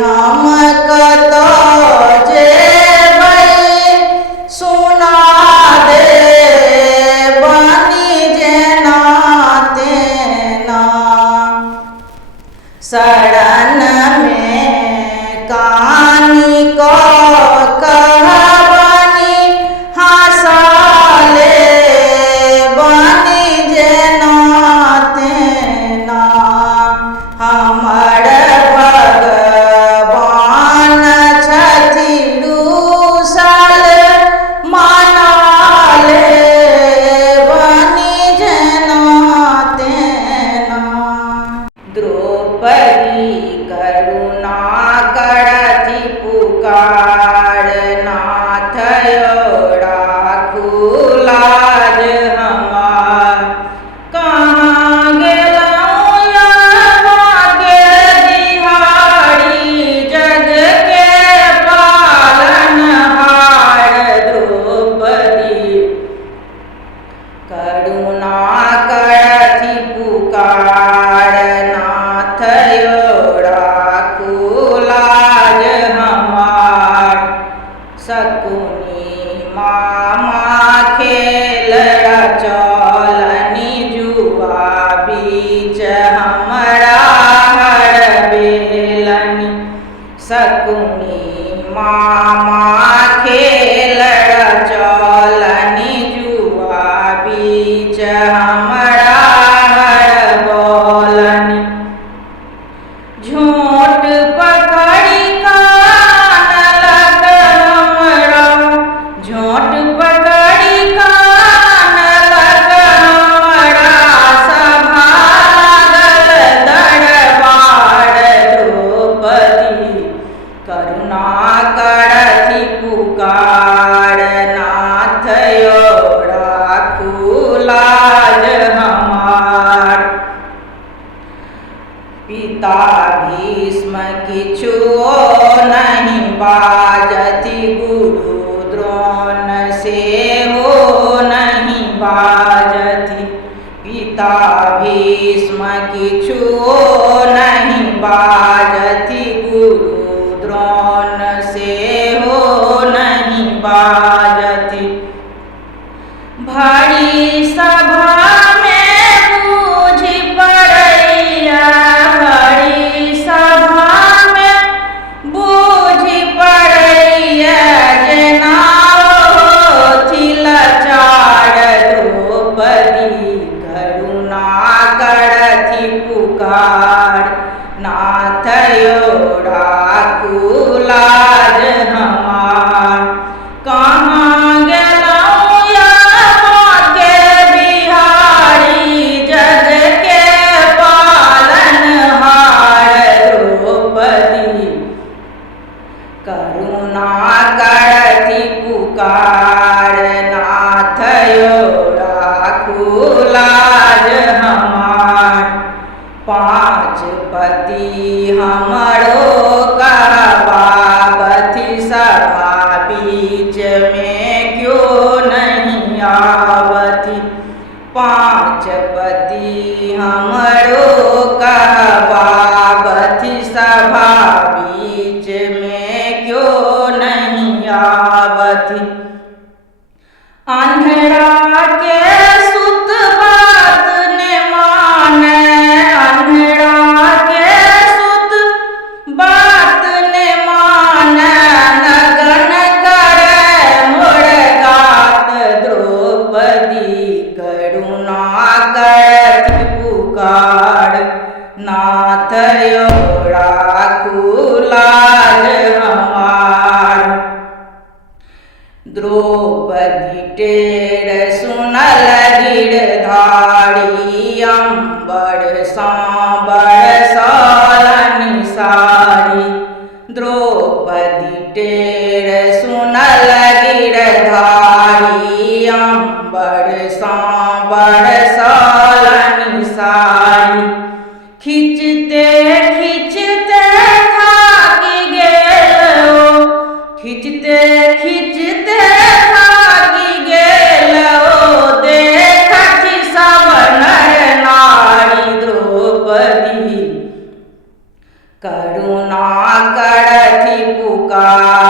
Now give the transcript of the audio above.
हम कतो शकुनी मामा खेलड़ चलनी जुआ बीच हमरा हर बोलनी झूठ पकड़ी कान लग हमरा झूठ पकड़ी कान लग हमरा सभागल दरबार द्रौपदी करुणा करथि पुकार नाथ यो राखू लाज हमार। पिता भीष्म किछुओ नहीं बाजति गुरु द्रोण सेहो नहीं बाजति पिता भीष्म किछुओ नहीं बाजति गुरु द्रोण सेहो नहीं बाजति। भारी सभा में बूझ पड़ैया भारी सभा में बूझ पड़ैया जेना होथि लाचार द्रौपदी करुणा करथि पुकार नाथ यो राखू लाज हमार। कहाँ गेलौं यहाँ के बिहारी जग के पालनहार द्रौपदी करुणा करथि पुकार नाथ यो राखू लाज हमार। पाँच पति हमरो कहबावथि सभा बीच में क्यों नहीं आवथि पाँच पति हमरो कहबावथि सभा बीच में क्यों नहीं आवथि। अंधेरा के सुत बात ने माने अंधेरा के सुत बात ने माने नगन करे मोर गात द्रौपदी करुणा करथि पुकार नाथ यो राखू लाज हमार। द्रौपदी टेढ़ सुनल गिरधारी अम्बर सांबर सालनि सारी द्रौपदी टेढ़ सुनल गिरधारी अम्बर सांबर सालनि सारी खिंचते खिंचते थाकी गेलो खिंचते खिंचते थाकी गेलो देखथि सब नर नारी द्रौपदी करुणा करथि पुकार